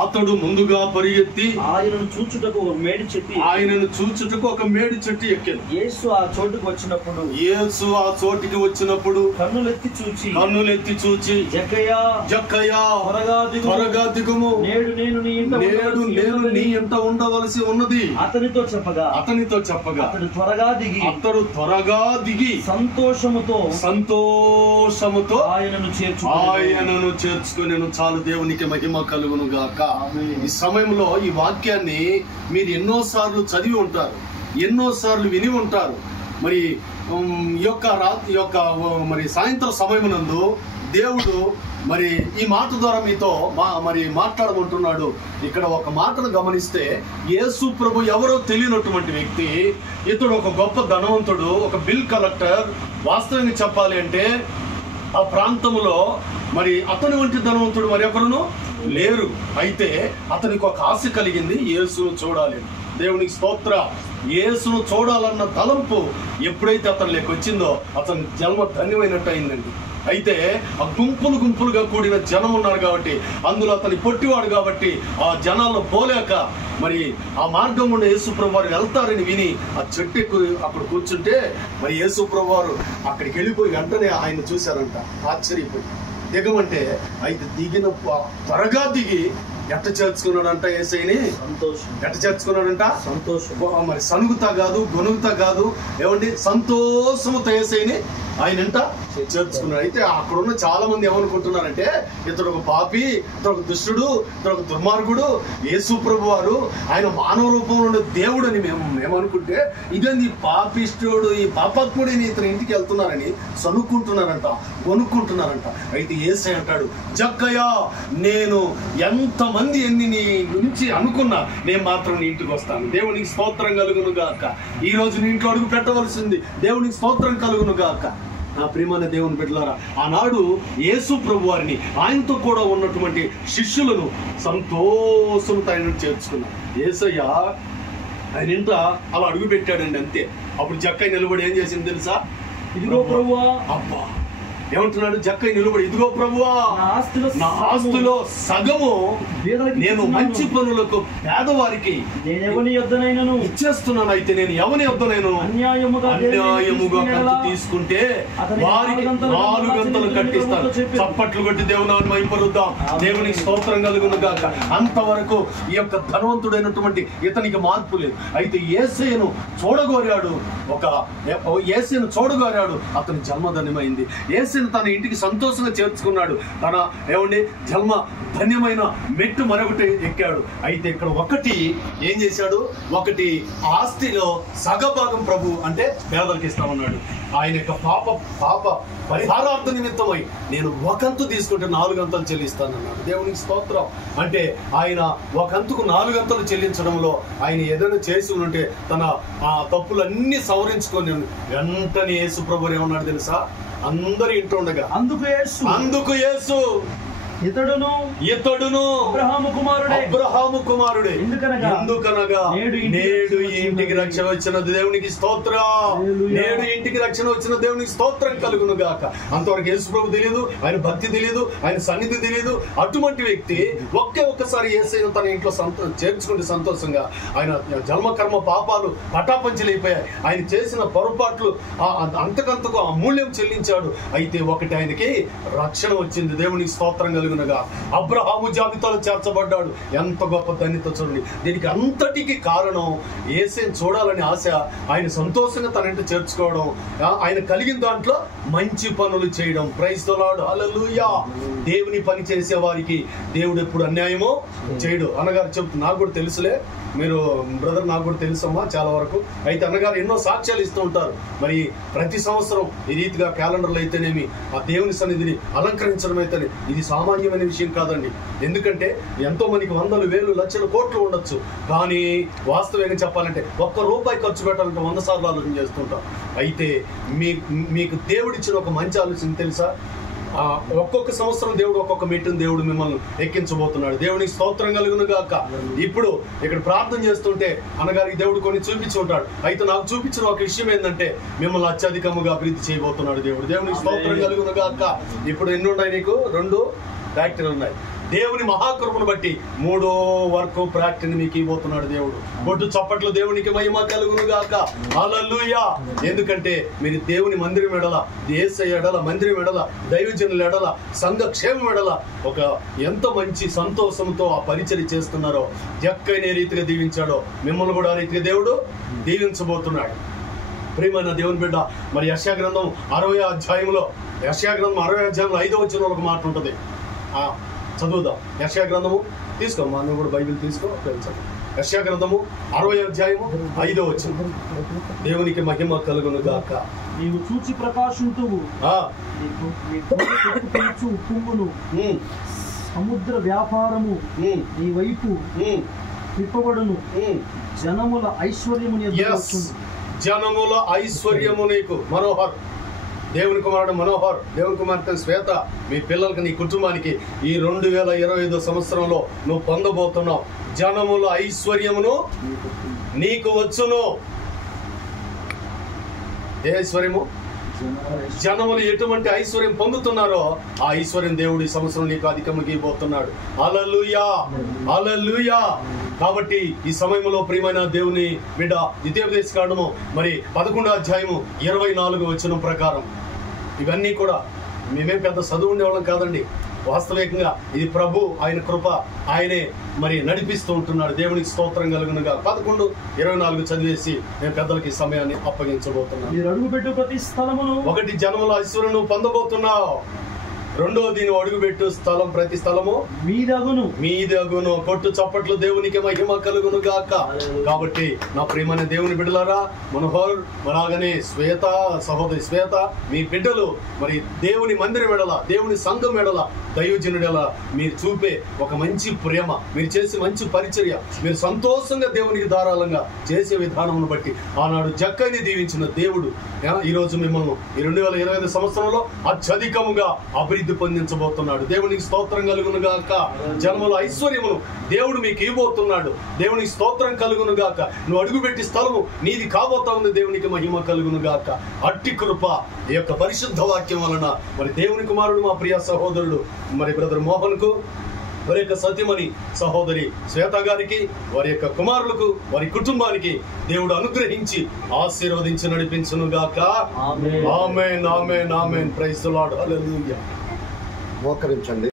అతడు ముందుగా పరిగెత్తి ఆయనను చూచుటకు ఒక మేడి చెట్టు ఎక్కాను. యేసు ఆ చోటుకు వచ్చినప్పుడు కన్నులెత్తి చూచి జక్కయ్యా త్వరగా దిగుము, నేడు నేను నీ ఇంట ఉండవలసి ఉన్నది అతనితో చెప్పగా అతడు త్వరగా దిగి సంతోషముతో ఆయనను చేర్చుకునేను. చాలు, దేవునికి మహిమ కలుగును గాక. ఈ సమయంలో ఈ వాక్యాన్ని మీరు ఎన్నోసార్లు చదివి ఉంటారు, ఎన్నోసార్లు విని ఉంటారు. మరి ఈ యొక్క మరి సాయంత్రం సమయమునందు దేవుడు మరి ఈ మాట ద్వారా మీతో మాట్లాడమంటున్నాడు. ఇక్కడ ఒక మాటను గమనిస్తే, యేసు ప్రభు ఎవరో తెలియనటువంటి వ్యక్తి, ఇతడు ఒక గొప్ప ధనవంతుడు, ఒక బిల్ కలెక్టర్. వాస్తవంగా చెప్పాలి అంటే ఆ ప్రాంతంలో మరి అతని వంటి ధనవంతుడు మరి ఒకరును లేరు. అయితే అతనికి ఒక ఆశ కలిగింది, యేసును చూడాలి. దేవునికి స్తోత్ర. యేసును చూడాలన్న తలంపు ఎప్పుడైతే అతనిలోకి వచ్చిందో అతని జన్మ ధన్యమైనట్టు అయిందండి. అయితే ఆ గుంపులుగా కూడిన జనం ఉన్నారు కాబట్టి, అందులో అతని పొట్టివాడు కాబట్టి ఆ జనాల్లో పోలేక మరి ఆ మార్గం ఉండే యేసుప్రభు వారు వెళ్తారని విని ఆ చెట్టు అక్కడ కూర్చుంటే మరి యేసుప్రభు వారు అక్కడికి వెళ్ళిపోయి వెంటనే ఆయన చూశారంట. ఆశ్చర్యపోయి దిగమంటే అయితే త్వరగా దిగి ఎట్ట చేర్చుకున్నాడంట యేసయ్యని. ఎట్ట చేర్చుకున్నాడంట? సంతోషం. మరి సనుగుతా కాదు, గొనుగుతా కాదు, ఏమండి, సంతోషముతో యేసయ్యని ఆయన ఎంత చేర్చుకున్నాడు. అయితే అక్కడున్న చాలా మంది ఏమనుకుంటున్నారంటే, ఇతడు ఒక పాపి, ఇతడు ఒక దుష్టుడు, ఇతడు ఒక దుర్మార్గుడు. యేసు ప్రభు వారు ఆయన మానవ రూపంలో ఉండే దేవుడు అని మేము అనుకుంటే, ఇదేంది పాపిష్టుడు, ఈ పాపాత్ముడిని ఇతని ఇంటికి వెళ్తున్నారని సనుక్కుంటున్నారంట, కొనుక్కుంటున్నారంట. అయితే యేసయ్య అంటాడు, జక్కయ్య, నేను ఎంతమంది ఎన్ని నీ గురించి అనుకున్నా, నేను మాత్రం నీ ఇంటికి వస్తాను. దేవునికి స్తోత్రం కలుగును గాక. ఈ రోజు నీ ఇంట్లో అడుగు పెట్టవలసింది. దేవునికి స్తోత్రం కలుగును గాక. నా ప్రియమైన దేవుని బిడ్డలారా, ఆనాడు యేసు ప్రభు వారిని, ఆయనతో కూడా ఉన్నటువంటి శిష్యులను సంతోషంతో ఆయన చేర్చుకున్నారు. యేసయ్య ఆయన ఇంట అలా అడుగు పెట్టాడండి, అంతే. అప్పుడు జక్కయ్య నిలబడి ఏం చేసింది తెలుసా? ఇదిగో ప్రభువా. అబ్బా, ఏమంటున్నాడు? జక్కయ్య నిలబడి, ఇదిగో ప్రభువా, నా ఆస్తిలో సగము నేను మంచి పనులకు పేదవారికి ఇచ్చేస్తున్నాను. అయితే నేను ఎవని యొద్దనైనా అన్యాయముగా కంతు తీసుకుంటే వారికి 4 గంటలు కట్టిస్తాను. చప్పట్లు కొట్టి దేవుని మైపరుద్దాం. దేవునికి స్తోత్రం కలుగును గాక. అంతవరకు ఈ యొక్క ధనవంతుడైనటువంటి ఇతనికి మార్పు లేదు. అయితే యేసయ్యను చూడగోరాడు, అతని జన్మధన్యమైంది. యేసయ్యను తన ఇంటికి సంతోషంగా చేర్చుకున్నాడు. తన జన్మ ధన్యమైన మెట్టు మరొకటి ఎక్కాడు. అయితే ఇక్కడ ఒకటి ఏం చేశాడు? ఒకటి ఆస్తిలో సగభాగం ప్రభు అంటే పేదలకు ఇస్తామన్నాడు. ఆయన యొక్క పాప పరిహారార్థ నిమిత్తమై నేను ఒకంతు తీసుకుంటే 4 గంటలు చెల్లిస్తానన్నాడు. దేవునికి స్తోత్రం. అంటే ఆయన ఒకంతుకు 4 గంటలు చెల్లించడంలో ఆయన ఏదైనా చేసి ఉంటే తన తప్పులన్నీ సవరించుకొని వెంటనే యేసు ప్రభు ఏమన్నాడు తెలుసా? అందరి ఇంట్లో ఉండగా అందుకు యేసు ఇతడును అబ్రహాము కుమారుడే, ఎందుకనగా నేడు ఇంటికి రక్షణ వచ్చినది. దేవునికి స్తోత్రం. నేడు ఇంటికి రక్షణ వచ్చిన దేవునికి స్తోత్రం కలుగును గాక. అంతవరకు యేసు ప్రభు తెలియదు, ఆయన భక్తి తెలియదు, ఆయన సన్నిధి తెలియదు. అటువంటి వ్యక్తి ఒక్కసారి యేసయ్యను తన ఇంట్లో చేర్చుకుంటే సంతోషంగా ఆయన జన్మకర్మ పాపాలు పటాపంచలైపోయాయి. ఆయన చేసిన పొరపాట్లు అంతకంతకు అమూల్యం చెల్లించాడు. అయితే ఒకటి ఆయనకి రక్షణ వచ్చింది. దేవునికి స్తోత్రం కలుగును. అబ్రహాము జాబితాలో చేర్చబడ్డాడు. ఎంత గొప్ప ధన్యత చూడండి. దీనికి అంతటికి కారణం యేసయ్యను చూడాలని ఆశ, ఆయన సంతోషంగా తన ఇంటి చేర్చుకోవడం, ఆయన కలిగిన దాంట్లో మంచి పనులు చేయడం. ప్రైజ్ ది లార్డ్, హల్లెలూయా. దేవుని పని చేసే వారికి దేవుడు ఎప్పుడు అన్యాయమో చేయడు. అన్నగారు చెప్తూ నాకు కూడా తెలుసులే, మీరు బ్రదర్, నాకు కూడా తెలుసమ్మా చాలా వరకు. అయితే అన్నగారు ఎన్నో సాక్ష్యాలు ఇస్తూ ఉంటారు. మరి ప్రతి సంవత్సరం ఈ రీతిగా క్యాలెండర్లు అయితేనేమి, ఆ దేవుని సన్నిధిని అలంకరించడం అయితేనే ఇది సామాన్యమైన విషయం కాదండి. ఎందుకంటే ఎంతో మందికి 100,000, 1,00,000, లక్షల కోట్లు ఉండొచ్చు. కానీ వాస్తవంగా చెప్పాలంటే ₹1 ఖర్చు పెట్టాలంటే 100 సార్లు ఆలోచన చేస్తుంటాం. అయితే మీకు దేవుడిచ్చిన ఒక మంచి ఆలోచన తెలుసా? ఒక్కొక్క సంవత్సరం దేవుడు ఒక్కొక్క మెట్టును దేవుడు మిమ్మల్ని ఎక్కించబోతున్నాడు. దేవునికి స్తోత్రం కలుగును గాక. ఇప్పుడు ఇక్కడ ప్రార్థన చేస్తుంటే అన్నగారికి దేవుడు కొన్ని చూపించి ఉంటాడు. అయితే నాకు చూపించిన ఒక విషయం ఏంటంటే, మిమ్మల్ని అత్యధికముగా అభివృద్ధి చేయబోతున్నాడు దేవుడు. దేవునికి స్తోత్రం కలుగును గాక. ఇప్పుడు ఎన్ని ఉన్నాయి? నీకు 2 ఫ్యాక్టరీలు ఉన్నాయి. దేవుని మహాకృపను బట్టి 3వ వరకు ప్రాక్టీని మీకు ఇవ్వబోతున్నాడు దేవుడు. కొట్టు చప్పట్లు దేవునికి మహిమ కలుగును గాక. హల్లెలూయా. ఎందుకంటే మీరు దేవుని మందిరం ఎడల, యేసయ్య ఎడల, మందిరం ఎడల, దైవజనుల ఎడల, సంఘ క్షేమం ఎడల ఒక ఎంత మంచి సంతోషంతో ఆ పరిచర్య చేస్తున్నారో, ఎక్కైన రీతిగా దీవించాడో మిమ్మల్ని కూడా ఆ రీతిగా దేవుడు దీవించబోతున్నాడు. ప్రియమైన దేవుని బిడ్డ, మరి యెషయా గ్రంథం 60వ అధ్యాయంలో 5వ వచనంలో ఒక మాట ఉంటుంది. చదువుదాం. యెషయా గ్రంథము తీసుకో, మా నువ్వు కూడా బైబిల్ తీసుకో. యెషయా గ్రంథము 60వ అధ్యాయము 5వ వచనం. దేవునికి మహిమ కలుగును గాక. నీవు చూచి ప్రకాశింతువు, ఉప్పును సముద్ర వ్యాపారము నీ వైపు తిప్పబడును, జనముల ఐశ్వర్యము జనముల ఐశ్వర్యము నీకు. మనోహర్, దేవుని కుమారుడు మనోహర్, దేవుని కుమార్తె శ్వేత, మీ పిల్లలకి, నీ కుటుంబానికి ఈ 2025 సంవత్సరంలో నువ్వు పొందబోతున్నావు. జనముల ఐశ్వర్యమును నీకు వచ్చును. ఏ ఐశ్వర్యము? జనములు ఎటువంటి ఐశ్వర్యం పొందుతున్నారో ఆ ఐశ్వర్యం దేవుడు ఈ సంవత్సరం నీకు అధికముగా ఇవ్వబోతున్నాడు. హల్లెలూయా, హల్లెలూయా. కాబట్టి ఈ సమయంలో ప్రియమైన దేవుని బిడ్డ, ద్వితీయోపదేశకాండము మరి 11వ అధ్యాయము 24వ వచనం ప్రకారం ఇవన్నీ కూడా మేమేం పెద్ద చదువు ఉండేవాళ్ళం కాదండి. వాస్తవికంగా ఇది ప్రభు, ఆయన కృప, ఆయనే మరి నడిపిస్తూ ఉంటున్నాడు. దేవునికి స్తోత్రం కలుగునుగా. 11:24 చదివేసి నేను పెద్దలకి సమయాన్ని అప్పగించబోతున్నాను. ఒకటి, జనముల ఐశ్వర్యం నువ్వు పొందబోతున్నావు. రెండోది, నువ్వు అడుగుపెట్టు స్థలం, ప్రతి స్థలము మీదగును. కొట్టు చప్పట్లు దేవునికి మహిమ కలుగును గాక. కాబట్టి నా ప్రియమైన దేవుని బిడ్డలారా, మనోహర్, అలాగనే శ్వేత, సహోదరి శ్వేత, మీ బిడ్డలు మరి దేవుని మందిరం ఎడల, దేవుని సంఘం ఎడల, దైవజనుడెల మీరు చూపే ఒక మంచి ప్రేమ, మీరు చేసే మంచి పరిచర్య, మీరు సంతోషంగా దేవునికి ధారాళంగా చేసే విధానమును బట్టి ఆనాడు జక్కని దీవించిన దేవుడు ఈరోజు మిమ్మల్ని ఈ 2025 సంవత్సరంలో అత్యధికముగా అభివృద్ధి పొందించబోతున్నాడు. దేవునికి స్తోత్రం కలుగును గాక. జన్మల ఐశ్వర్యమును దేవుడు మీకు ఇవ్వబోతున్నాడు. దేవునికి స్తోత్రం కలుగును గాక. నువ్వు అడుగుపెట్టి స్థలము నీది కాబోతా ఉంది. దేవునికి మహిమ కలుగును గాక. అట్టి కృప ఈ యొక్క పరిశుద్ధ వాక్యం వలన మరి దేవుని కుమారుడు మా ప్రియ సహోదరుడు మరి బ్రదర్ మోహన్ కు, వారి యొక్క సతీమణి సహోదరి శ్వేత గారికి, వారి యొక్క కుమారులకు, వారి కుటుంబానికి దేవుడు అనుగ్రహించి ఆశీర్వదించి నడిపించును గాక. Amen, amen, amen. Praise the lord. Hallelujah. మోకరించండి.